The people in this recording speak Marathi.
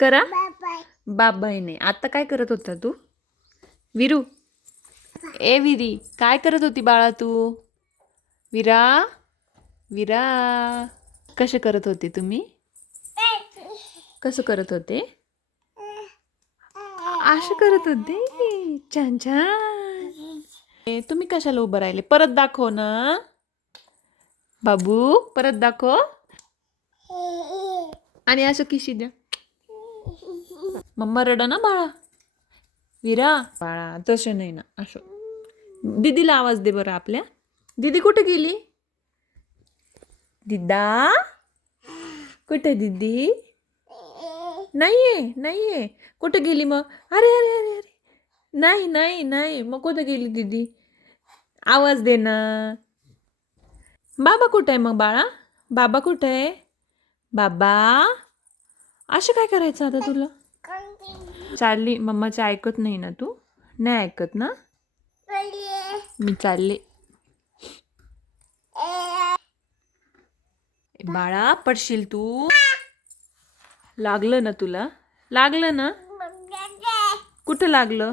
करा. बाबाई नाही. आता काय करत होता तू? विरू, ए विरी, काय करत होती बाळा तू? विरा, विरा, कसे करत होते तुम्ही? कसं करत होते? असं करत होते. छान छान. तुम्ही कशाला उभं राहिले? परत दाखव ना बाबू, परत दाखव. आणि असं किशी द्या. मम्मा रडा ना बाळा. विरा बाळा तसे नाही ना. असं दीदीला आवाज दे बरं आपल्या. दीदी कुठे गेली? दिदा कुठे दीदी? नाहीये नाहीये. कुठे गेली मग? अरे अरे अरे अरे, नाही नाही नाही. मग कुठे गेली दीदी? आवाज दे ना. बाबा कुठे आहे मग बाळा? बाबा कुठे आहे? बाबा, असं काय करायचं आता तुला? चालली मम्माचं ऐकत नाही ना तू? नाही ऐकत ना? मी चालले. बाळा पडशील तू. लागलं ना तुला? लागलं ना? कुठं लागलं?